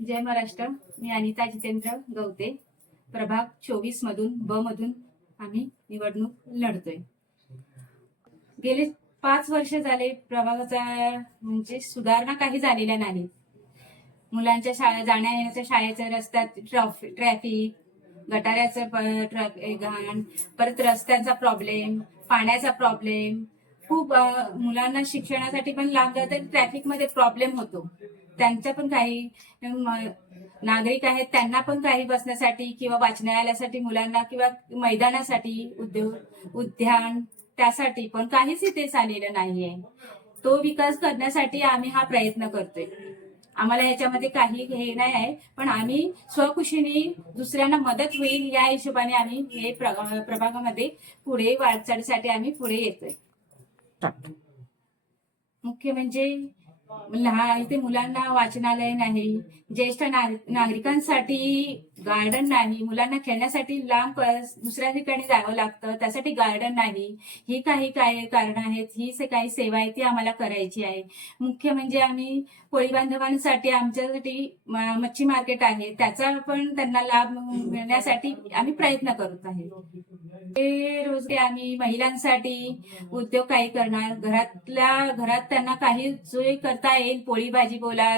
जय महाराष्ट्र. मी अनिता जितेंद्र गवते, प्रभाग 24 मधून ब मधून आम्ही निवडणूक लढतोय. गेले 5 वर्ष झाले प्रभागाचा म्हणजे सुधारणा काही झालेल्या नाही. मुलांच्या शाळा जाण्या येण्याच्या शाळेच्या रस्त्यात ट्रॅफिक, गटाऱ्याचं घाण, परत रस्त्यांचा प्रॉब्लेम, पाण्याचा प्रॉब्लेम, खूप मुलांना शिक्षणासाठी पण लांब जातात, ट्रॅफिक मध्ये प्रॉब्लेम होतो. त्यांच्या पण काही नागरिक आहेत, त्यांना पण काही बसण्यासाठी किंवा वाचनालयासाठी मुलांना किंवा मैदानासाठी उद्यान त्यासाठी पण काहीच इथे आलेलं नाहीये. तो विकास करण्यासाठी आम्ही हा प्रयत्न करतोय. आम्हाला याच्यामध्ये काही हे नाही आहे, पण आम्ही स्वखुशीने दुसऱ्यांना मदत होईल या हिशोबाने आम्ही हे प्रभागामध्ये पुढे वाटचालीसाठी आम्ही पुढे येतोय. मुख्य म्हणजे इथे मुलांना वाचनालय नाही, ज्येष्ठ नागरिकांसाठी गार्डन नाही, मुलांना खेळण्यासाठी लांब दुसऱ्या ठिकाणी जावं लागतं, त्यासाठी गार्डन नाही. ही काही कारण आहेत. ही काही सेवा आहे ती आम्हाला करायची आहे. मुख्य म्हणजे आम्ही कोळी बांधवांसाठी आमच्यासाठी मच्छी मार्केट आहे, त्याचा पण त्यांना लाभ मिळण्यासाठी आम्ही प्रयत्न करत आहे. रोज आम्ही महिलांसाठी उद्योग काही करणार, घरात त्यांना काही सोय करता येईल, पोळी भाजी बोला,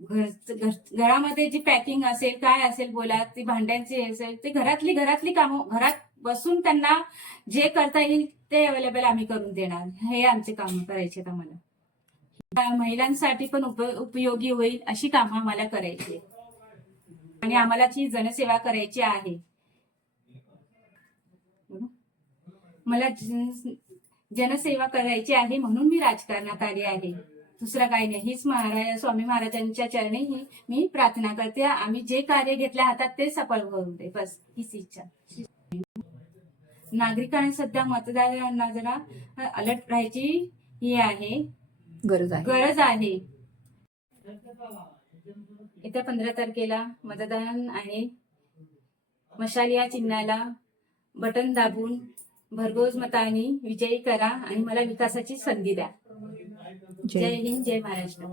घरामध्ये जी पॅकिंग असेल काय असेल बोला, ती भांड्यांची असेल, ते घरातली कामं घरात बसून त्यांना जे करता येईल ते अवेलेबल आम्ही करून देणार. हे आमचे काम करायचे आम्हाला. महिलांसाठी पण उपयोगी होईल अशी कामं आम्हाला करायची आणि आम्हाला ती जनसेवा करायची आहे. मला जनसेवा करायची आहे म्हणून मी राजकारणात आले आहे. दुसरं काही नाही. हीच स्वामी महाराजांच्या चरणी मी प्रार्थना करते. आम्ही जे कार्य घेतल्या हातात ते सफल करू दे, बस हीच इच्छा. नागरिकांनी सध्या मतदारांना जरा अलर्ट राहायची ही आहे, गरज आहे. येत्या 15 तारखेला मतदान आहे. मशाल या चिन्हाला बटन दाबून भरघोस मतांनी विजयी करा आणि मला विकासाची संधी द्या. जय हिंद, जय महाराष्ट्र.